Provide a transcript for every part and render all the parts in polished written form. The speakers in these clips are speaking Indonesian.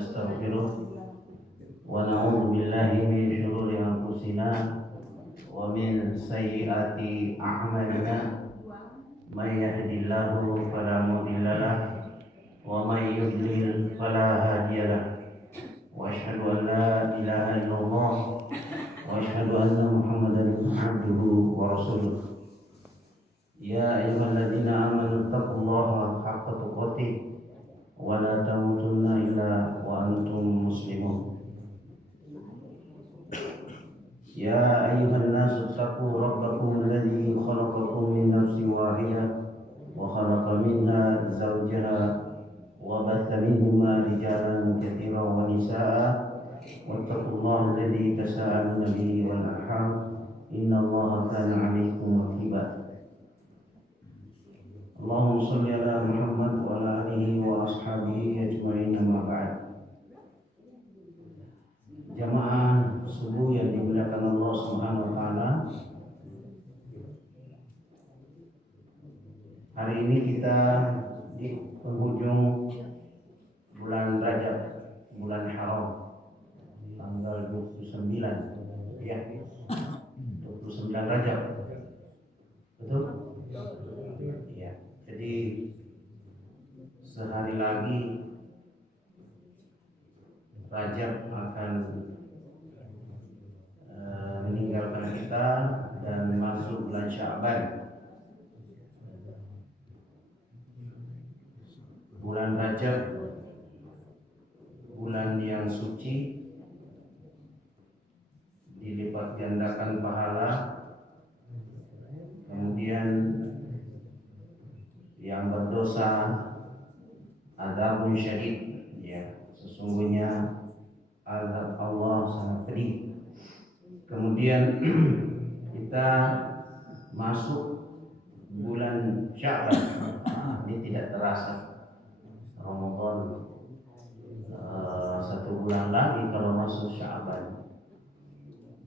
ونستغفره ونعوذ بالله من شرور أنفسنا ومن سيئات أعمالنا من يهد الله فلا مضل له ومن يضلل فلا هادي له وأشهد أن لا إله إلا الله وأشهد أن محمدا عبده ورسوله يا أيها الذين آمنوا اتقوا الله حق تقاته ولا تموتن إلا وأنتم مسلمون يا أيها الناس اتقوا ربكم الذي خلقكم من نفس واحدة وخلق منها زوجها وبث منهما رجالا كثيرا ونساء واتقوا الله الذي تساءلون به والأرحام إن الله كان عليكم رقيبا اللهم صل على محمد وعلى آله وأصحابه أجمعين أما بعد. Jamaah subuh yang dimuliakan Allah Subhanahu wa taala. Hari ini kita di penghujung bulan Rajab, bulan Haram, tanggal 29 ya. 29 Rajab. Betul? Ya. Jadi sehari lagi Rajab akan meninggalkan kita dan masuk bulan Sya'ban. Bulan Rajab, bulan yang suci, dilipat gandakan pahala. Kemudian yang berdosa azabun syadid, ya, sesungguhnya azab Allah sangat pedih. Kemudian kita masuk bulan Sya'ban. Ini tidak terasa Ramadan, satu bulan lagi kalau masuk Sya'ban.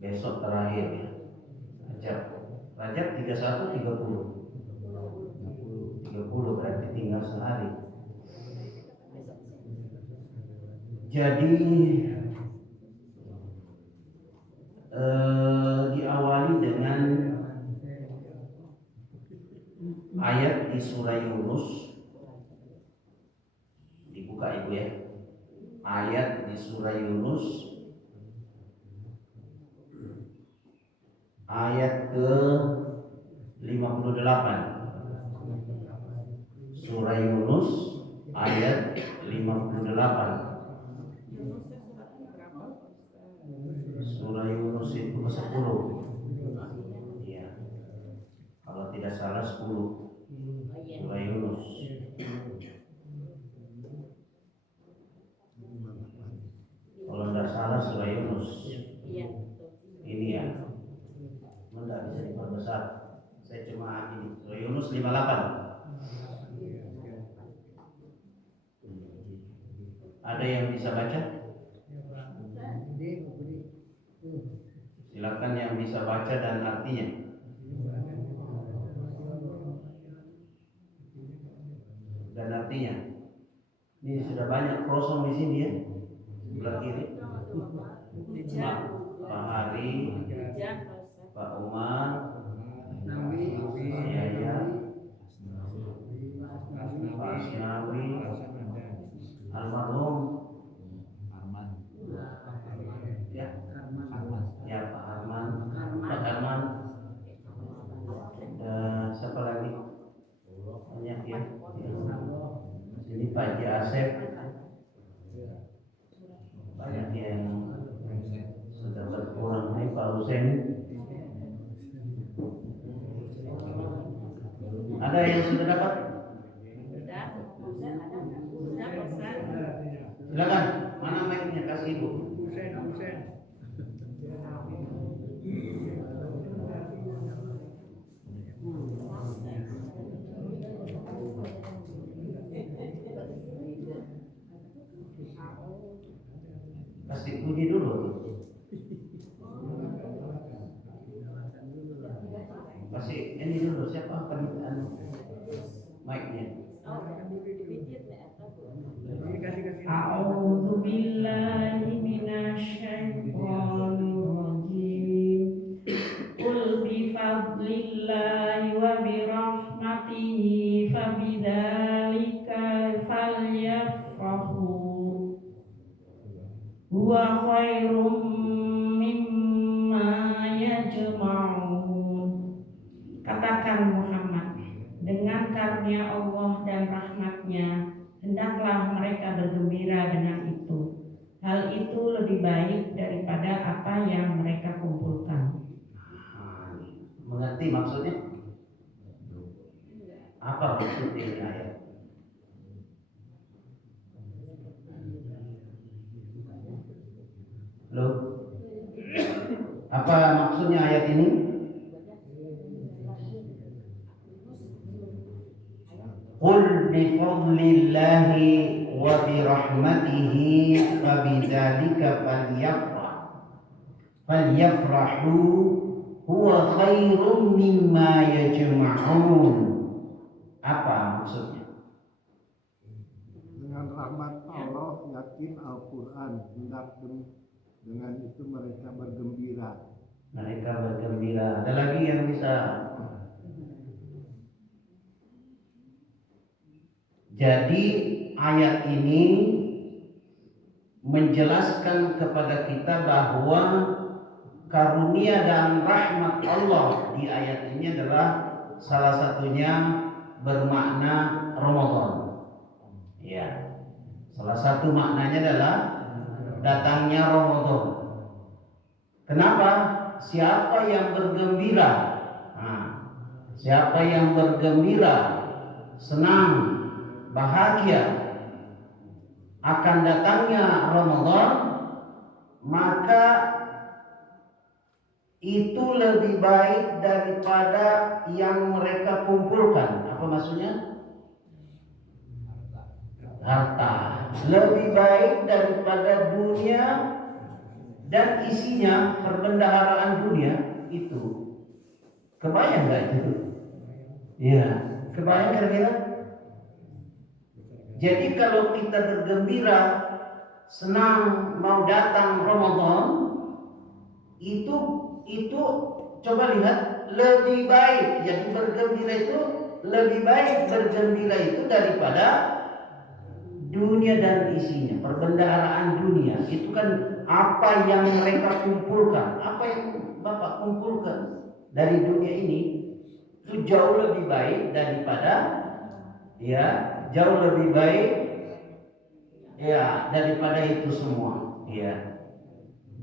Besok terakhir ya. Rajab 31 30 berarti tinggal sehari. Jadi diawali dengan ayat di surah Yunus. Dibuka Ibu ya. Ayat di surah Yunus ayat ke 58. Surah Yunus ayat 58. Surah Yunus itu ke-10. Iya. Kalau tidak salah 10. Surah Yunus. Kalau tidak salah surah Yunus. Ini ya. Tidak bisa diperbesar. Saya cuma ini. Surah Yunus 58. Ada yang bisa baca? Silakan yang bisa baca dan artinya. Dan artinya. Ini sudah banyak kosong di sini ya. Sebelah kiri. Pak Hari, Pak Umar, Pak Yaya, Pak Asnawi, Almarhum ya, ya Pak Arman, Pak Arman, dan siapa lagi? Banyak ya. Sini Pak Haji Asep, banyak yang sudah berkurang nih. Pak Husain, ada yang sudah dapat? Silakan, mana mic-nya, kasih Ibu. Kasih bunyi dulu. Kasih ini dulu, siapa akan mic-nya? A'udzu billahi minasyaitonir rajim. Qul bi fadlillahi wa bi rahmatihi fabidzalika falyafrahu huwa khairum mimma yajma'un. Katakan Muhammad, dengan karunia Allah dan rahmatnya hendaklah mereka bergembira dengan itu. Hal itu lebih baik daripada apa yang mereka kumpulkan. Mengerti maksudnya? Apa maksudnya ini ayat? Loh? Apa maksudnya ayat ini? Qul bi fadlillahi wa bi rahmatihi fabidzalika falyafrahu huwa khairum mimma yajma'un. Apa maksudnya? Dengan rahmat Allah yakin Al-Quran, hendak dengan itu mereka bergembira. Mereka bergembira. Ada lagi yang bisa? Jadi ayat ini menjelaskan kepada kita bahwa karunia dan rahmat Allah di ayat ini adalah salah satunya bermakna Ramadan. Ya, salah satu maknanya adalah datangnya Ramadan. Kenapa? Siapa yang bergembira, siapa yang bergembira, senang, bahagia akan datangnya Ramadan, maka itu lebih baik daripada yang mereka kumpulkan. Apa maksudnya? Harta. Lebih baik daripada dunia dan isinya, perbendaharaan dunia itu. Kebayang nggak itu? Ya, kebayang kira-kira? Jadi kalau kita bergembira, senang mau datang Ramadan, itu coba lihat lebih baik. Jadi bergembira itu lebih baik bergembira itu daripada dunia dan isinya, perbendaharaan dunia. Itu kan apa yang mereka kumpulkan, apa yang Bapak kumpulkan dari dunia ini itu jauh lebih baik daripada jauh lebih baik daripada itu semua.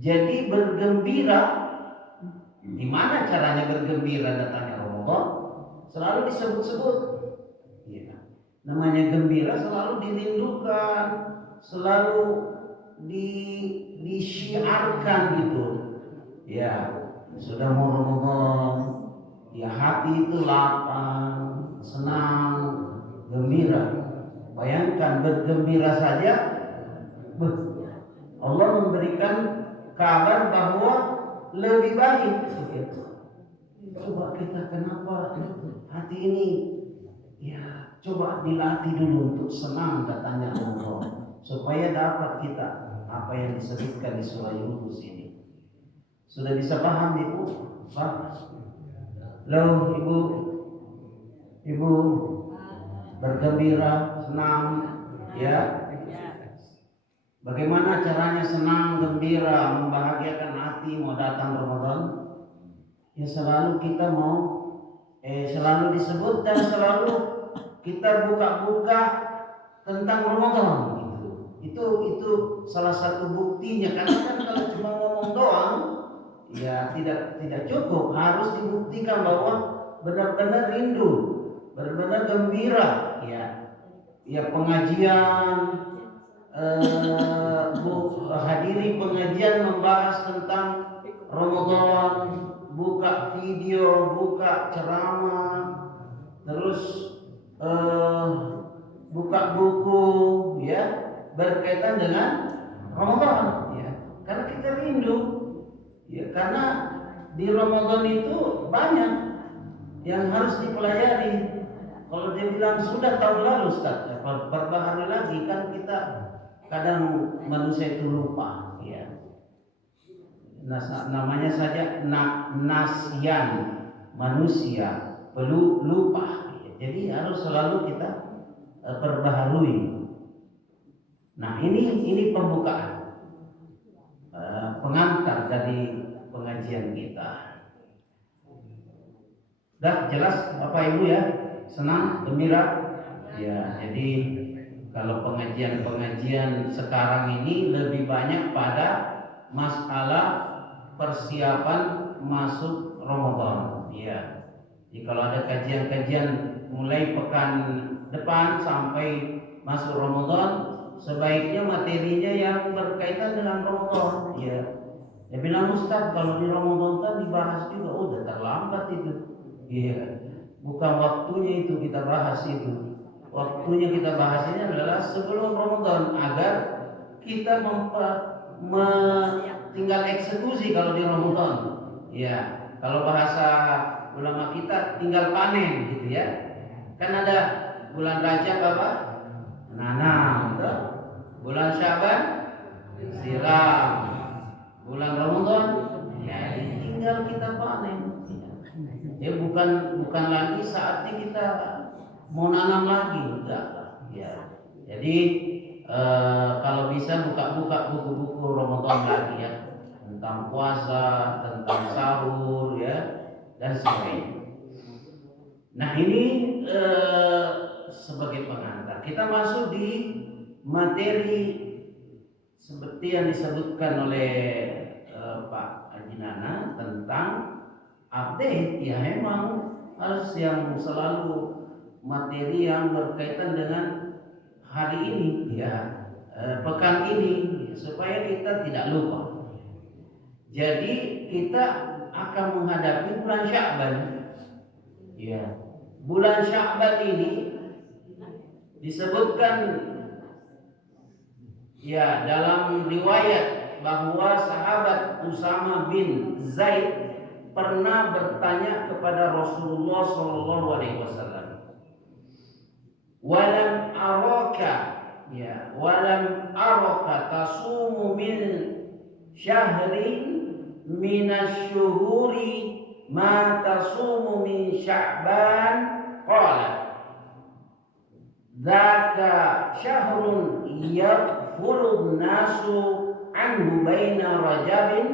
Jadi bergembira, di mana caranya bergembira datangnya Ramadan? Selalu disebut-sebut. Namanya gembira selalu dirindukan, selalu disyiarkan gitu. Ya, sudah mau Ramadan, hati itu lapang, senang, gembira. Bayangkan bergembira saja, Allah memberikan kabar bahwa lebih baik. Coba kita kenapa hati ini coba dilatih dulu untuk senang datangnya Ramadan, supaya dapat kita apa yang disebutkan di surah Yunus ini. Sudah bisa paham Ibu? Pak? Lalu Ibu bergembira, senang, Bagaimana caranya senang, gembira, membahagiakan hati mau datang Ramadan? Selalu kita selalu disebut dan selalu kita buka-buka tentang Ramadan gitu. Itu salah satu buktinya. Karena kan kalau cuma ngomong doang, tidak cukup. Harus dibuktikan bahwa benar-benar rindu, benar-benar gembira. Pengajian, hadiri pengajian membahas tentang Ramadan, buka video, buka ceramah, terus buka buku berkaitan dengan Ramadan karena kita rindu karena di Ramadan itu banyak yang harus dipelajari. Kalau dia bilang sudah tahun lalu Ustaz, berapa hari lagi kan kita kadang manusia itu lupa, ya. Namanya saja nasyan, manusia perlu lupa. Ya. Jadi harus selalu kita perbaharui. Nah, ini pembukaan, pengantar dari pengajian kita. Dah jelas Bapak Ibu ya, senang, gembira. Ya, jadi kalau pengajian sekarang ini lebih banyak pada masalah persiapan masuk Ramadan. Ya. Jadi kalau ada kajian-kajian mulai pekan depan sampai masuk Ramadan, sebaiknya materinya yang berkaitan dengan Ramadan. Ya. Ya bilang Ustaz, kalau di Ramadan kan dibahas juga, udah terlambat itu. Iya. Bukan waktunya itu kita bahas itu. Waktunya kita bahas ini adalah sebelum Ramadan agar kita tinggal eksekusi kalau di Ramadan. Ya, kalau bahasa ulama kita tinggal panen gitu ya. Kan ada bulan Rajab apa? Nanam, betul? Bulan Syaban siram. Bulan Ramadan ya tinggal kita panen. Ya bukan lagi saatnya kita mau nanam lagi, enggak. Ya. Jadi kalau bisa buka-buka buku-buku Ramadan lagi ya, tentang puasa, tentang sahur ya, dan sebagainya. Nah ini sebagai pengantar kita masuk di materi seperti yang disebutkan oleh Pak Haji Nana tentang update. Ya memang harus yang selalu materi yang berkaitan dengan hari ini ya, pekan ini, supaya kita tidak lupa. Jadi kita akan menghadapi bulan Sya'ban. Ya, bulan Sya'ban ini disebutkan ya dalam riwayat bahwa sahabat Usama bin Zaid pernah bertanya kepada Rasulullah SAW, walam araka tasumu min syahrin minasyuhuri ma tasumu min Sya'ban, qala dzaka syahrun yaghfulu nasu anhu baina Rajabin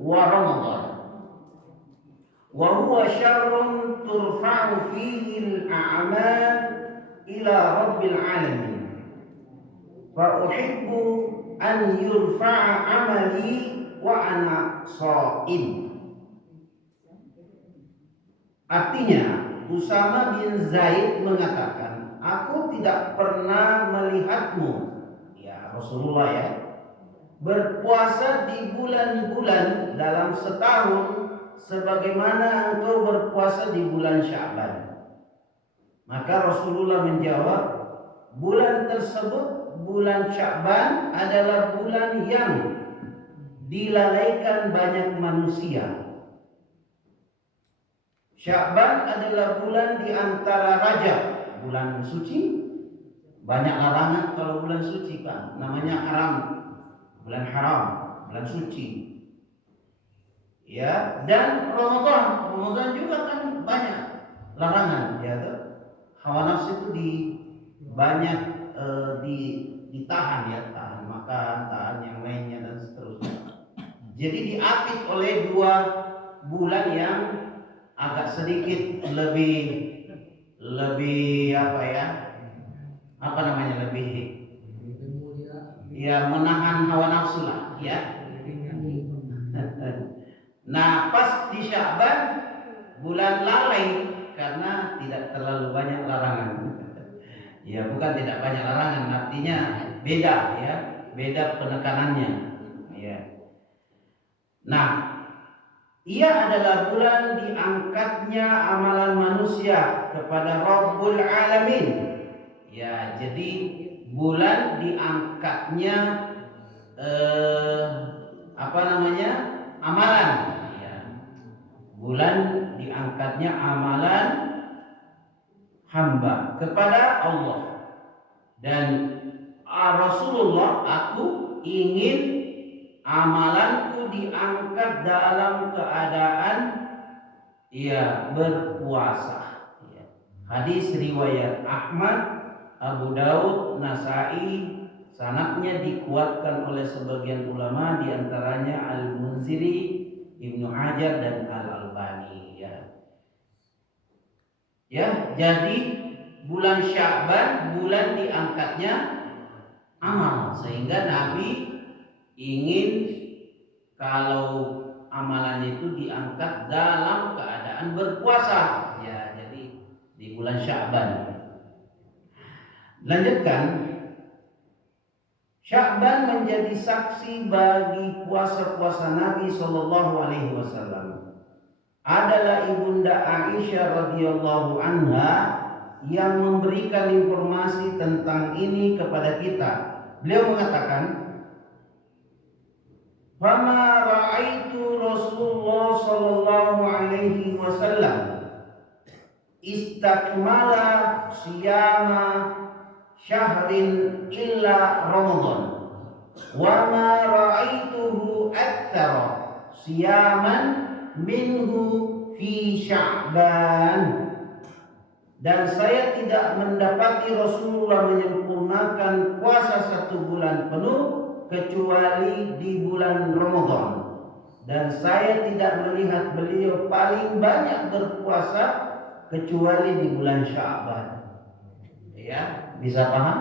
wa Ramadan wa huwa syarrun turfa'u fihi al-a'mal ila rabbil alamin fa uhibbu an yurfa'a amali wa ana sha'im. Artinya Usama bin Zaid mengatakan, aku tidak pernah melihatmu ya Rasulullah ya berpuasa di bulan-bulan dalam setahun sebagaimana engkau berpuasa di bulan Sya'ban. Maka Rasulullah menjawab, bulan tersebut, bulan Sya'ban adalah bulan yang dilalaikan banyak manusia. Sya'ban adalah bulan di antara Rajab, bulan suci. Banyak larangan kalau bulan suci kan, namanya haram, bulan haram, bulan suci. Ya, dan Ramadan juga kan banyak larangan ya tuh. Hawa nafsu itu banyak ditahan ya, tahan makan, tahan yang lainnya dan seterusnya. Jadi diapit oleh dua bulan yang agak sedikit lebih apa ya? Apa namanya, lebih ya menahan hawa nafsu lah ya. Nah pas di Sya'ban bulan lalai karena tidak terlalu banyak larangan. Ya bukan tidak banyak larangan, artinya beda ya, beda penekanannya. Ya. Nah, ia adalah bulan diangkatnya amalan manusia kepada Rabbul Alamin. Ya, jadi bulan diangkatnya amalan. Ya. Bulan diangkatnya amalan hamba kepada Allah, dan Rasulullah, aku ingin amalanku diangkat dalam keadaan berpuasa. Ya. Hadis riwayat Ahmad, Abu Daud, Nasai, sanadnya dikuatkan oleh sebagian ulama, diantaranya Al-Munziri, Ibnu Hajar dan Al-Albani. Ya, jadi bulan Sya'ban bulan diangkatnya amal, sehingga Nabi ingin kalau amalannya itu diangkat dalam keadaan berpuasa. Ya, jadi di bulan Sya'ban. Lanjutkan. Sya'ban menjadi saksi bagi puasa-puasa Nabi Shallallahu Alaihi Wasallam. Adalah ibunda Aisyah radhiyallahu anha yang memberikan informasi tentang ini kepada kita. Beliau mengatakan, "Fama ra'aitu Rasulullah sallallahu alaihi wasallam istakmala siyama syahrin illa Ramadan, wa ma ra'aituhu aktsara siyaman minhu fi Sya'ban." Dan saya tidak mendapati Rasulullah menyempurnakan puasa 1 bulan penuh kecuali di bulan Ramadan. Dan saya tidak melihat beliau paling banyak berpuasa kecuali di bulan Sya'ban. Ya, bisa paham?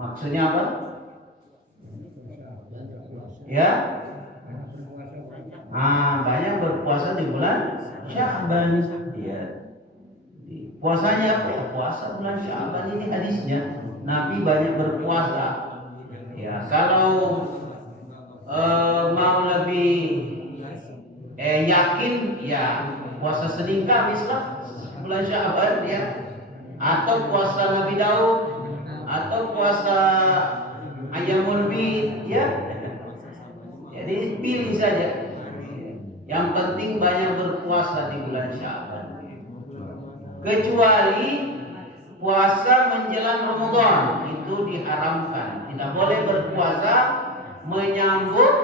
Maksudnya apa? Ya? Banyak berpuasa di bulan Sya'ban. Ya. Puasanya puasa bulan Sya'ban ini hadisnya Nabi banyak berpuasa. Ya, kalau mau lebih yakin, ya puasa Senin Kamis lah bulan Sya'ban, ya, atau puasa Nabi Daud, atau puasa Ayyamul Bid, ya. Jadi pilih saja. Yang penting banyak berpuasa di bulan Sya'ban. Kecuali puasa menjelang Ramadan, itu diharamkan. Tidak boleh berpuasa menyambut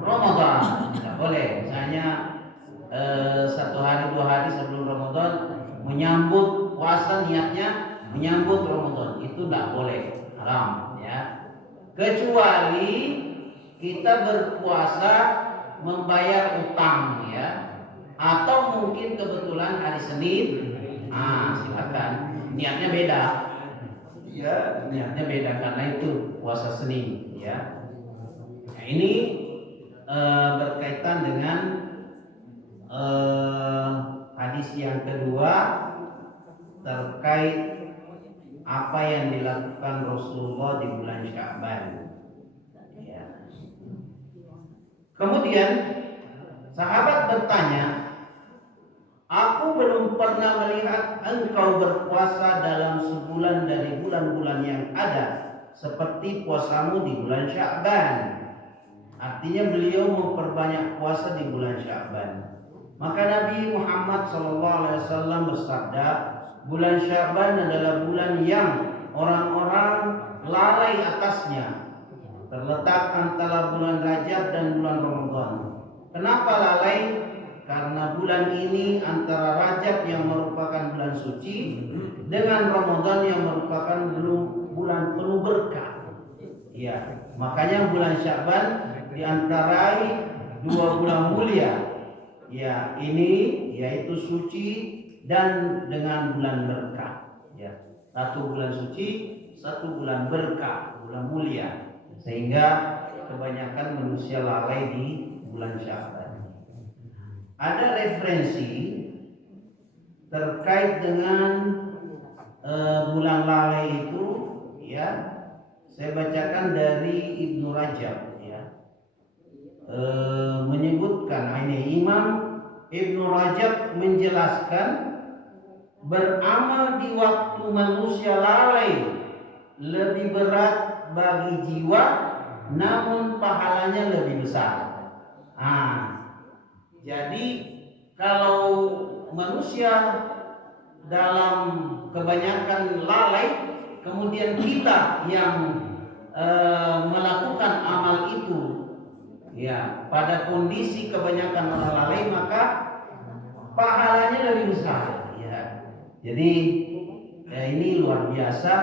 Ramadan. Tidak boleh. Misalnya 1 hari 2 hari sebelum Ramadan menyambut puasa, niatnya menyambut Ramadan, itu tidak boleh, haram, ya. Kecuali kita berpuasa membayar utang, ya, atau mungkin kebetulan hari Senin, silakan. Niatnya beda, ya, niatnya beda karena itu puasa Senin, ya. Nah, ini berkaitan dengan hadis yang kedua terkait apa yang dilakukan Rasulullah di bulan Sya'ban. Ya. Kemudian sahabat bertanya, "Aku belum pernah melihat engkau berpuasa dalam sebulan dari bulan-bulan yang ada seperti puasamu di bulan Sya'ban." Artinya beliau memperbanyak puasa di bulan Sya'ban. Maka Nabi Muhammad SAW bersabda, bulan Sya'ban adalah bulan yang orang-orang lalai atasnya, terletak antara bulan Rajab dan bulan Ramadan. Kenapa lalai? Karena bulan ini antara Rajab yang merupakan bulan suci dengan Ramadan yang merupakan bulan penuh berkah. Ya, makanya bulan Sya'ban diantarai 2 bulan mulia. Ya, ini yaitu suci dan dengan bulan berkah. Ya, 1 bulan suci, 1 bulan berkah, bulan mulia. Sehingga kebanyakan manusia lalai di bulan Sya'ban. Ada referensi terkait dengan bulan lalai itu, ya. Saya bacakan dari Ibnu Rajab, ya. Menyebutkan ini Imam Ibnu Rajab menjelaskan, beramal di waktu manusia lalai lebih berat bagi jiwa, namun pahalanya lebih besar. Jadi kalau manusia dalam kebanyakan lalai, kemudian kita yang melakukan amal itu ya pada kondisi kebanyakan orang lalai, maka pahalanya lebih besar ya. Jadi ini luar biasa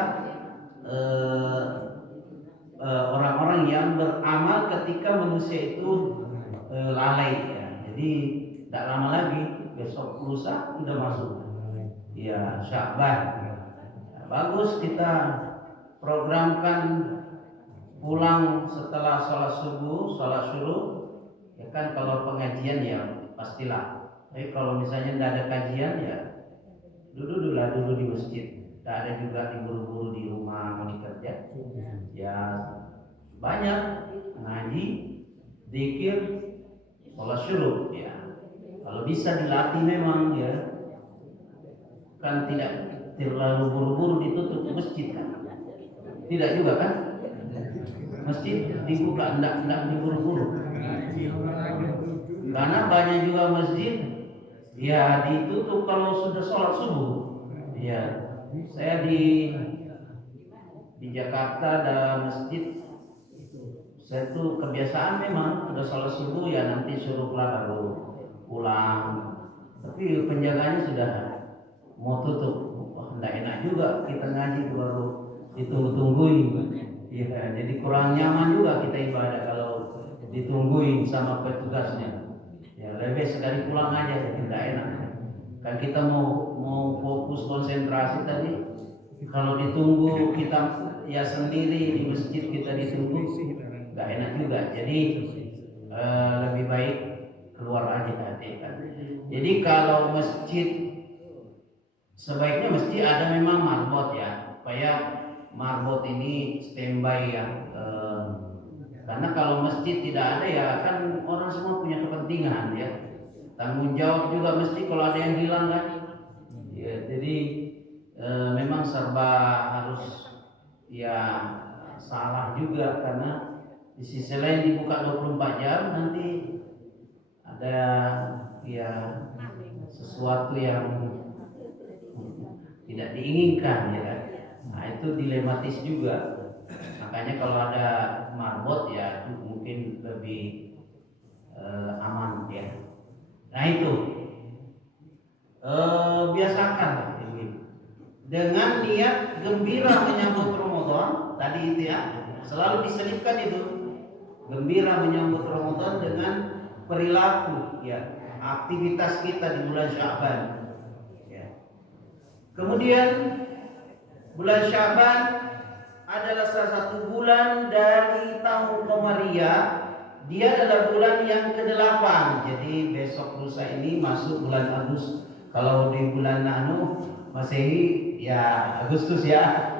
orang-orang yang beramal ketika manusia itu lalai ya. Jadi tidak lama lagi, besok lusa sudah masuk ya Sya'ban. Ya, bagus kita programkan pulang setelah sholat subuh, sholat syuruk ya kan. Kalau pengajian ya pastilah, tapi kalau misalnya tidak ada kajian ya dulu di masjid. Tidak ada juga diburu-buru di rumah mau kerja ya, banyak ngaji, zikir, sholat syuruk ya. Kalau bisa dilatih memang ya, kan tidak terlalu buru-buru ditutup masjid kan, tidak juga kan. Masjid dibuka, enggak diburu-buru. Karena banyak juga masjid ya ditutup kalau sudah sholat subuh. Ya, saya di Jakarta ada masjid, saya tuh kebiasaan memang sudah sholat subuh ya nanti suruhlah baru pulang. Tapi penjaganya sudah mau tutup. Wah, enggak enak juga kita ngaji baru ditunggu-tungguin. Ya, jadi kurang nyaman juga kita ibadah kalau ditungguin sama petugasnya. Ya, lebih sekali pulang aja, tidak enak. Kan kita mau fokus konsentrasi tadi, kalau ditunggu kita ya sendiri di masjid kita ditunggu, nggak enak juga. Jadi lebih baik keluar aja tadi kan. Jadi kalau masjid sebaiknya mesti ada memang marbot ya, supaya marbot ini standby ya. Karena kalau masjid tidak ada ya kan orang semua punya kepentingan ya. Tanggung jawab juga mesti kalau ada yang hilang kan. Ya, jadi memang serba harus ya salah juga, karena di sisi lain dibuka 24 jam nanti ada ya sesuatu yang tidak diinginkan ya kan. Nah itu dilematis juga. Makanya kalau ada marbot ya itu mungkin lebih aman ya. Nah itu biasakan dengan niat gembira menyambut Ramadan tadi itu ya, selalu diselipkan itu gembira menyambut Ramadan dengan perilaku ya, aktivitas kita di bulan Sya'ban ya. Kemudian bulan Sya'ban adalah salah satu bulan dari tahun Qamariyah. Dia adalah bulan yang ke-8. Jadi besok lusa ini masuk bulan Agustus. Kalau di bulan Masehi ya Agustus ya.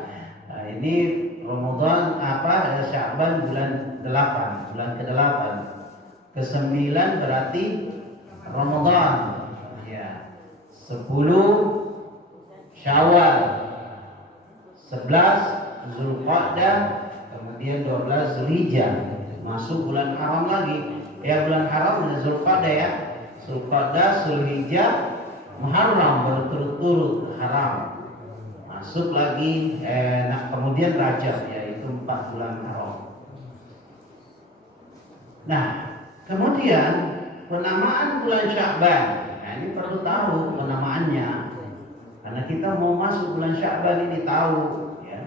Nah, ini Ramadan Sya'ban bulan 8, bulan ke-8. Ke-9 berarti Ramadan. Ya. 10 Syawal. 11 Zulqa'dah, kemudian 12 Zulhijjah. Masuk bulan haram lagi. Ya bulan haram ada Zulqa'dah ya. Zulqa'dah, Zulhijjah, Muharram berturut-turut haram. Masuk lagi kemudian Rajab yaitu 4 bulan haram. Nah, kemudian penamaan bulan Sya'ban. Nah, ini perlu tahu penamaannya. Karena kita mau masuk bulan Sya'ban ini tahu ya.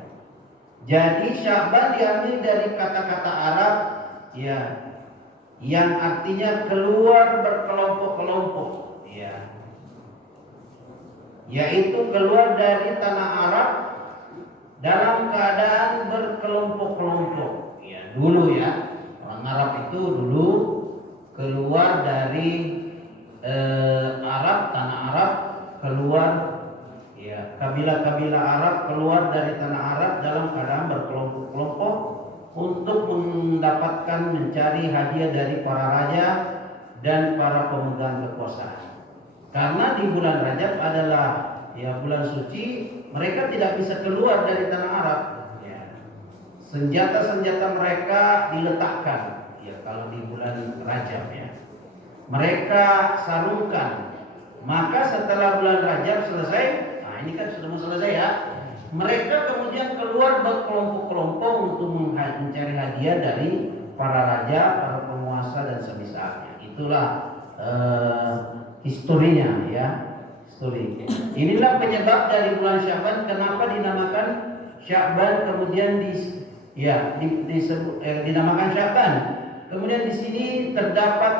Jadi Sya'ban diambil dari kata-kata Arab ya, yang artinya keluar berkelompok-kelompok ya. Yaitu keluar dari tanah Arab dalam keadaan berkelompok-kelompok ya. Dulu ya, orang Arab itu dulu keluar dari tanah Arab, keluar ya, kabilah-kabilah Arab keluar dari tanah Arab dalam keadaan berkelompok-kelompok untuk mendapatkan mencari hadiah dari para raja dan para pemegang kekuasaan. Karena di bulan Rajab adalah ya bulan suci, mereka tidak bisa keluar dari tanah Arab. Ya. Senjata-senjata mereka diletakkan ya kalau di bulan Rajab ya. Mereka sarungkan. Maka setelah bulan Rajab selesai, nah ini kan sudah mau selesai ya. mereka kemudian keluar berkelompok-kelompok untuk mencari hadiah dari para raja, para penguasa dan semisalnya. Itulah historinya ya. Histori. Inilah penyebab dari bulan Sya'ban kenapa dinamakan Sya'ban, kemudian dinamakan Sya'ban. Kemudian di sini terdapat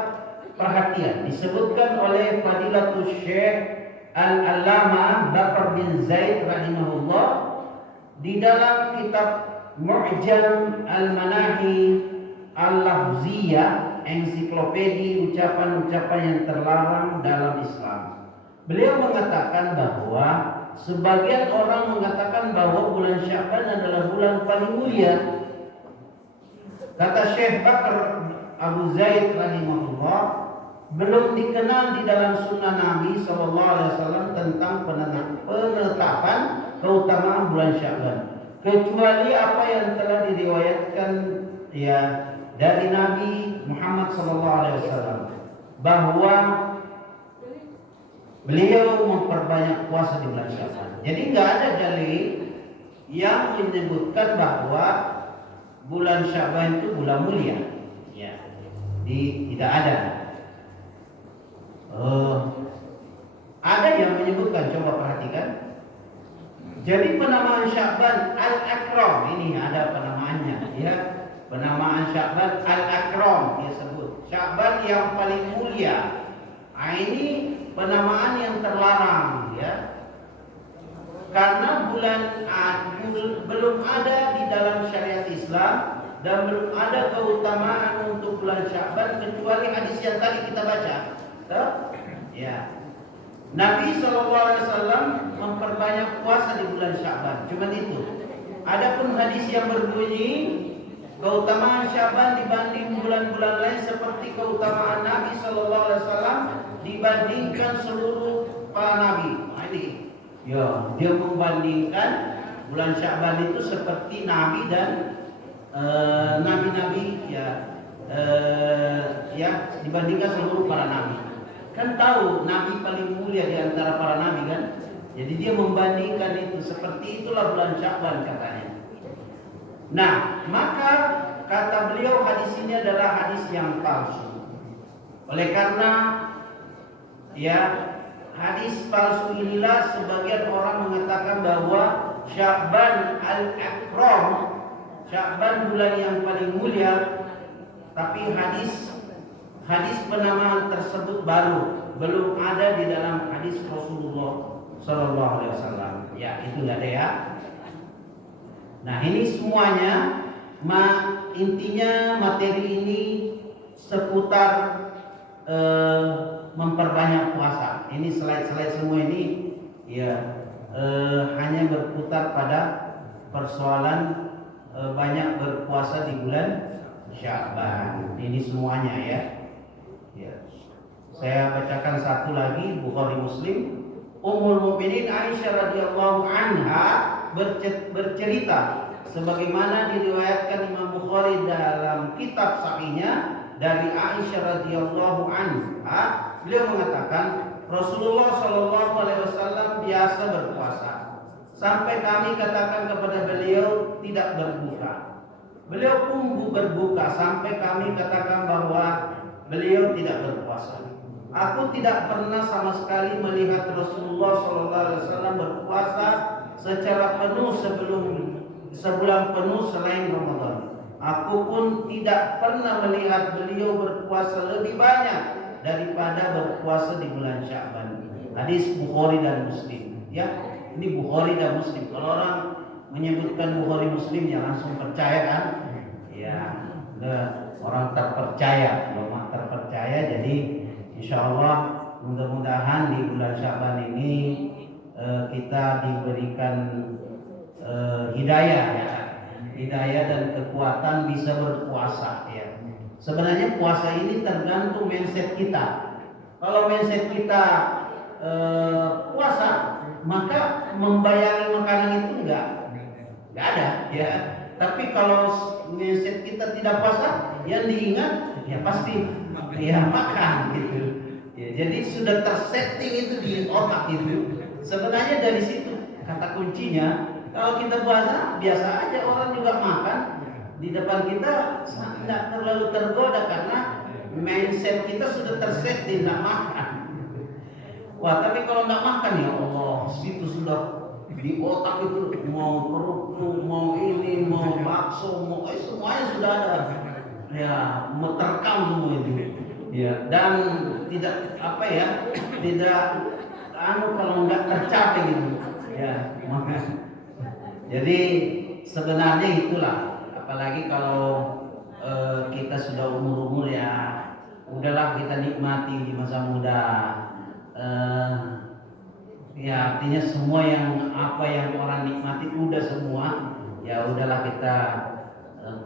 perhatian disebutkan oleh Fadilatul Syekh Al-Allamah Bakar bin Zaid rahimahullah di dalam kitab Mu'jam Al-Manahi Al-Lafziyah, ensiklopedi ucapan-ucapan yang terlarang dalam Islam. Beliau mengatakan bahwa sebagian orang mengatakan bahwa bulan Sya'ban adalah bulan paling mulia. Kata Syekh Bakar Abu Zaid rahimahullah, belum dikenal di dalam sunnah Nabi SAW tentang penetapan keutamaan bulan Sya'ban, kecuali apa yang telah diriwayatkan ya dari Nabi Muhammad SAW bahwa beliau memperbanyak puasa di bulan Sya'ban. Jadi nggak ada dalil yang menyebutkan bahwa bulan Sya'ban itu bulan mulia. Ya, tidak ada. Ada yang menyebutkan, coba perhatikan. Jadi penamaan Sya'ban Al-Akram, ini ada penamaannya, ya. Penamaan Sya'ban Al-Akram dia sebut. Sya'ban yang paling mulia. Ini penamaan yang terlarang, ya. Karena belum ada di dalam syariat Islam dan belum ada keutamaan untuk bulan Sya'ban kecuali hadis yang tadi kita baca. Ya. Nabi SAW memperbanyak puasa di bulan Sya'ban. Cuma itu. Adapun hadis yang berbunyi keutamaan Sya'ban dibanding bulan-bulan lain seperti keutamaan Nabi SAW dibandingkan seluruh para nabi. Nah, ini ya, dia membandingkan bulan Sya'ban itu seperti nabi dan nabi-nabi ya dibandingkan seluruh para nabi. Kan tahu nabi paling mulia di antara para nabi kan? Jadi dia membandingkan itu, seperti itulah bulan Sya'ban katanya. Nah, maka kata beliau hadis ini adalah hadis yang palsu. Oleh karena ya hadis palsu inilah sebagian orang mengatakan bahwa Sya'ban Al-Akram, Sya'ban bulan yang paling mulia, tapi hadis penamaan tersebut belum ada di dalam hadis Rasulullah Sallallahu Alaihi Wasallam. Ya, itu nggak ada ya. Nah, ini semuanya intinya materi ini seputar memperbanyak puasa. Ini slide-slide semua ini ya hanya berputar pada persoalan banyak berpuasa di bulan Sya'ban. Ini semuanya ya. Saya bacakan satu lagi, Bukhari Muslim. Ummul Mukminin Aisyah radhiyallahu anha bercerita sebagaimana diriwayatkan Imam Bukhari dalam kitab sahihnya dari Aisyah radhiyallahu anha. Beliau mengatakan Rasulullah Shallallahu Alaihi Wasallam biasa berpuasa sampai kami katakan kepada beliau tidak berbuka. Beliau pun berbuka sampai kami katakan bahwa beliau tidak berpuasa. Aku tidak pernah sama sekali melihat Rasulullah SAW berpuasa secara penuh sebulan penuh selain Ramadan. Aku pun tidak pernah melihat beliau berpuasa lebih banyak daripada berpuasa di bulan Sya'ban. Hadis Bukhari dan Muslim. Ya, ini Bukhari dan Muslim. Kalau orang menyebutkan Bukhari Muslim ya langsung percaya kan? Ya, orang terpercaya, ulama terpercaya. Jadi insya Allah mudah-mudahan di bulan Sya'ban ini kita diberikan hidayah ya, hidayah dan kekuatan bisa berpuasa ya. Sebenarnya puasa ini tergantung mindset kita. Kalau mindset kita puasa, maka membayari makanan itu enggak ada ya. Tapi kalau mindset kita tidak puasa, yang diingat ya pasti ya makan gitu. Ya, jadi sudah tersetting itu di otak itu. Sebenarnya dari situ kata kuncinya Kalau kita puasa biasa aja, orang juga makan di depan kita, tidak terlalu tergoda karena mindset kita sudah terset tidak makan. Wah, tapi kalau tidak makan ya Allah, situ sudah di otak itu mau kerupuk, mau ini, mau bakso, mau semuanya sudah ada. Ya, mau terekam semua itu. Ya, dan tidak apa ya, tidak kalau nggak tercapai gitu. Ya, maka jadi sebenarnya itulah, apalagi kalau kita sudah umur ya, udahlah kita nikmati di masa muda. Ya artinya semua yang apa yang orang nikmati udah semua, ya udahlah kita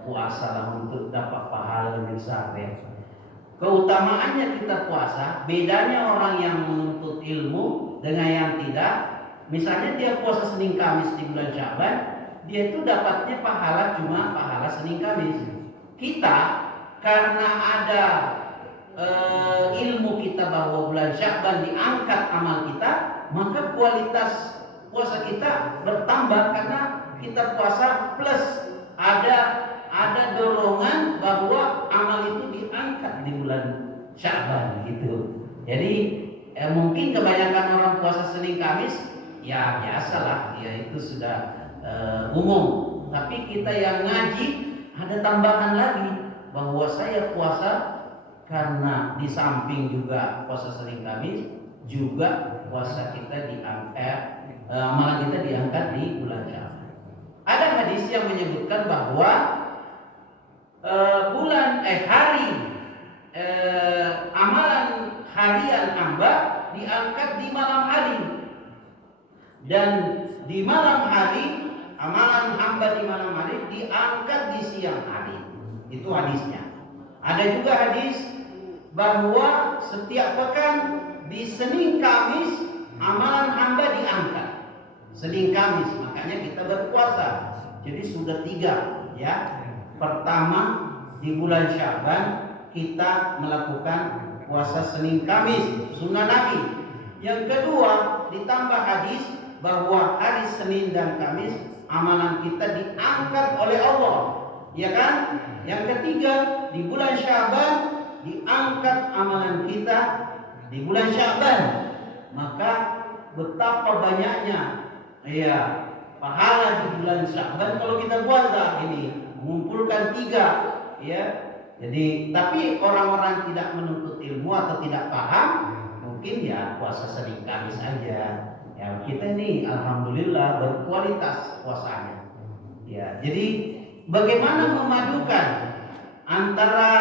puasa lah untuk dapat pahala lebih besar ya. Keutamaannya kita puasa, bedanya orang yang menuntut ilmu dengan yang tidak. Misalnya dia puasa Senin Kamis di bulan Sya'ban, dia itu dapatnya pahala cuma pahala Senin Kamis. Kita karena ada ilmu kita bahwa bulan Sya'ban diangkat amal kita, maka kualitas puasa kita bertambah karena kita puasa plus ada dorongan bahwa amal itu diangkat di bulan Sya'ban gitu. Jadi mungkin kebanyakan orang puasa Senin Kamis ya biasalah, ya itu sudah umum. Tapi kita yang ngaji ada tambahan lagi bahwa saya puasa karena di samping juga puasa Senin Kamis juga puasa kita diangkat, amalan kita diangkat di bulan Sya'ban. Ada hadis yang menyebutkan bahwa amalan harian hamba diangkat di malam hari, dan di malam hari amalan hamba di malam hari diangkat di siang hari. Itu hadisnya. Ada juga hadis bahwa setiap pekan di Senin Kamis amalan hamba diangkat. Senin Kamis, makanya kita berpuasa. Jadi sudah 3 ya. Pertama di bulan Sya'ban kita melakukan puasa Senin Kamis, sunnah Nabi. Yang kedua ditambah hadis bahwa hari Senin dan Kamis amalan kita diangkat oleh Allah, ya kan? Yang ketiga di bulan Sya'ban diangkat amalan kita di bulan Sya'ban. Maka betapa banyaknya ya pahala di bulan Sya'ban kalau kita puasa ini mengumpulkan 3 ya. Jadi tapi orang-orang tidak menuntut ilmu atau tidak paham mungkin ya puasa Senin Kamis aja. Ya kita ini alhamdulillah berkualitas puasanya. Ya, jadi bagaimana memadukan antara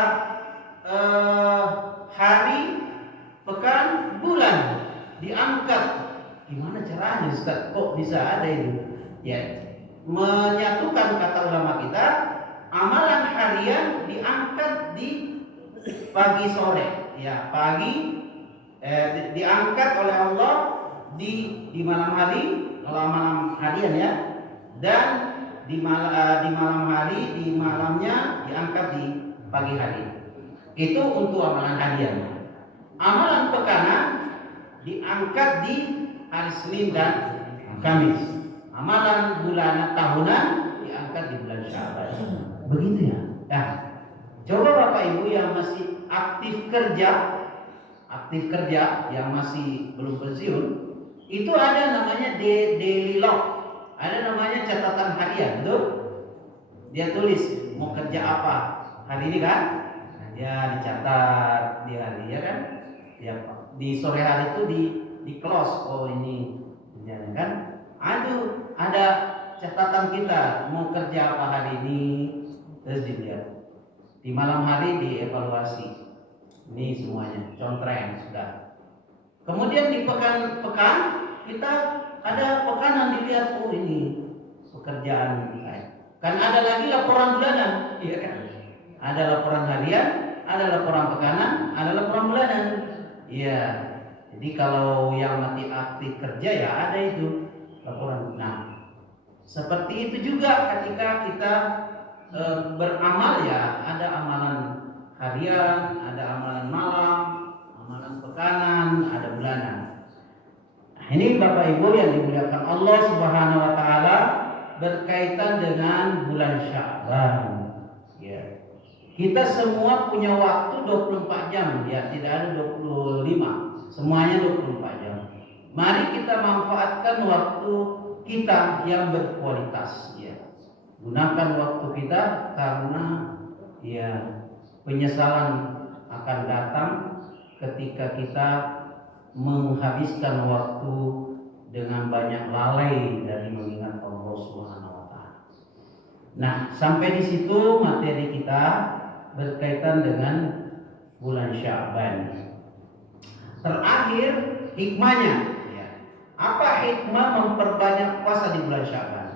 hari, pekan, bulan diangkat? Gimana caranya Ustaz? Kok bisa ada itu? Ya, menyatukan kata ulama kita, amalan harian diangkat di pagi sore, ya pagi diangkat oleh Allah di malam hari, kalau malam harian ya, dan di malam hari, di malamnya diangkat di pagi hari. Itu untuk amalan harian. Amalan pekanan diangkat di hari Senin dan Kamis. Amalan bulanan tahunan diangkat di bulan Sya'ban. Begitu ya. Nah, coba Bapak Ibu yang masih aktif kerja yang masih belum pensiun, itu ada namanya daily log, ada namanya catatan harian, betul? Dia tulis mau kerja apa hari ini kan? Ya dicatat di hari ya kan? Ya di sore hari itu di close, oh ini ya kan? Aduh, ada catatan kita mau kerja apa hari ini, terus dilihat. Di malam hari dievaluasi. Ini semuanya contreng sudah. Kemudian di pekan kita ada pekanan dilihat, oh ini pekerjaan saya. Kan ada lagi laporan bulanan, iya kan? Ada laporan harian, ada laporan pekanan, ada laporan bulanan. Iya. Jadi kalau yang masih aktif kerja ya ada itu laporan. Nah, seperti itu juga ketika kita beramal ya, ada amalan harian, ada amalan malam, amalan pekanan, ada bulanan. Nah, ini Bapak Ibu yang dimuliakan Allah Subhanahu wa taala, berkaitan dengan bulan Sya'ban. Ya. Kita semua punya waktu 24 jam, ya, tidak ada 25. Semuanya 24 jam. Mari kita manfaatkan waktu kita yang berkualitas, ya. Gunakan waktu kita karena ya penyesalan akan datang ketika kita menghabiskan waktu dengan banyak lalai dari mengingat Allah Subhanahu wa taala. Nah, sampai di situ materi kita berkaitan dengan bulan Sya'ban. Terakhir hikmahnya, ya. Apa hikmah memperbanyak puasa di bulan Sya'ban?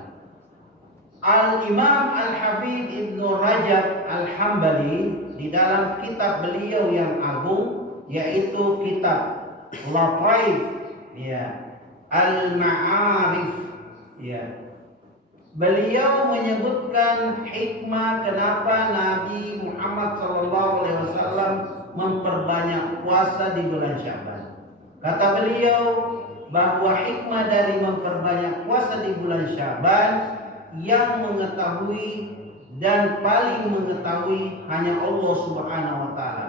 Al-Imam Al-Hafidh Ibnu Rajab Al-Hambali di dalam kitab beliau yang agung, yaitu kitab Lataif, ya, Al-Ma'arif, ya. Beliau menyebutkan hikmah kenapa Nabi Muhammad SAW memperbanyak puasa di bulan Sya'ban. Kata beliau bahwa hikmah dari memperbanyak puasa di bulan Sya'ban yang mengetahui dan paling mengetahui hanya Allah Subhanahu wa taala.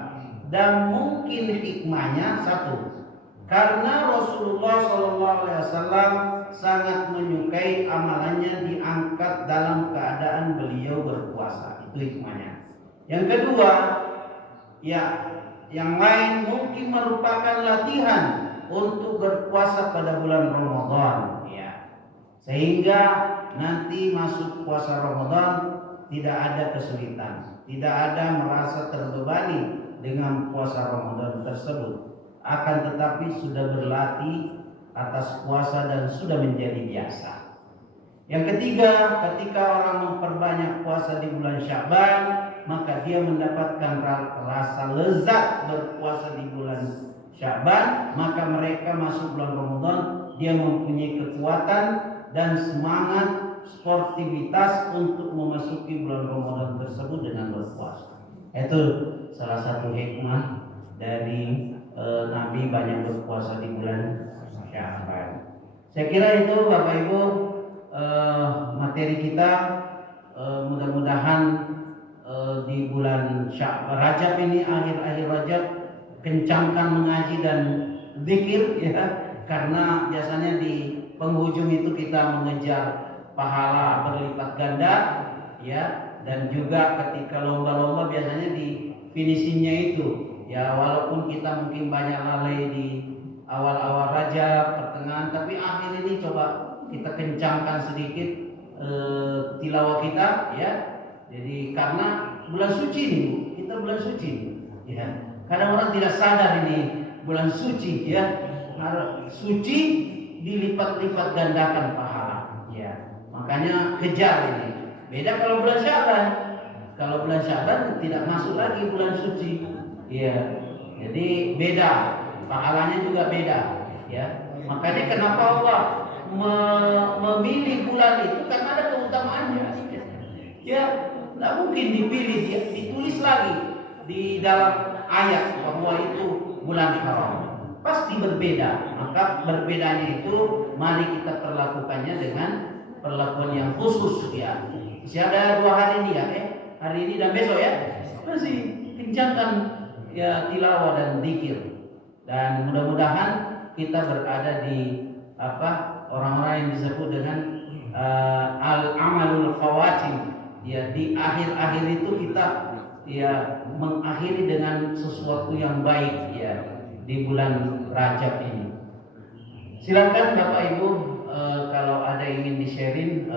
Dan mungkin hikmahnya satu, karena Rasulullah SAW sangat menyukai amalannya diangkat dalam keadaan beliau berpuasa. Itu hikmahnya. Yang kedua, ya, yang lain mungkin merupakan latihan untuk berpuasa pada bulan Ramadan, ya. Sehingga nanti masuk puasa Ramadan tidak ada kesulitan, tidak ada merasa terbebani dengan puasa Ramadan tersebut. Akan tetapi sudah berlatih atas puasa dan sudah menjadi biasa. Yang ketiga, ketika orang memperbanyak puasa di bulan Sya'ban, maka dia mendapatkan rasa lezat berpuasa di bulan Sya'ban, maka mereka masuk bulan Ramadan, dia mempunyai kekuatan dan semangat sportivitas untuk memasuki bulan Ramadan tersebut dengan berpuasa. Itu salah satu hikmah dari Nabi banyak berpuasa di bulan Sya'ban. Saya kira itu Bapak Ibu materi kita. Mudah-mudahan di bulan Rajab ini, akhir-akhir Rajab, kencangkan mengaji dan zikir, ya, karena biasanya di penghujung itu kita mengejar pahala berlipat ganda, ya, dan juga ketika lomba-lomba biasanya di finishingnya itu, ya, walaupun kita mungkin banyak lalai di awal-awal Rajab, pertengahan, tapi akhir ini coba kita kencangkan sedikit tilawah kita, ya. Jadi karena bulan suci nih, kita bulan suci, ya. Kadang orang tidak sadar ini bulan suci, ya. Suci dilipat-lipat gandakan pahala, ya. Makanya kejar ini. Beda kalau bulan Sya'ban. Kalau bulan Sya'ban tidak masuk lagi bulan suci, ya. Jadi beda, pahalanya juga beda, ya. Makanya kenapa Allah memilih bulan itu, karena ada keutamaannya, ya. Tidak mungkin dipilih, dia ditulis lagi di dalam ayat bahwa itu bulan haram. Pasti berbeda. Maka berbedanya itu mari kita perlakukannya dengan perlakuan yang khusus, ya. Masih ada 2 hari ini, ya, hari ini dan besok, ya. Masih kencangkan, ya, tilawah dan zikir. Dan mudah-mudahan kita berada di orang-orang yang disebut dengan al-amalul khawatim. Ya, di akhir-akhir itu kita, ya, mengakhiri dengan sesuatu yang baik, ya, di bulan Rajab ini. Silakan Bapak Ibu, kalau ada ingin di-sharing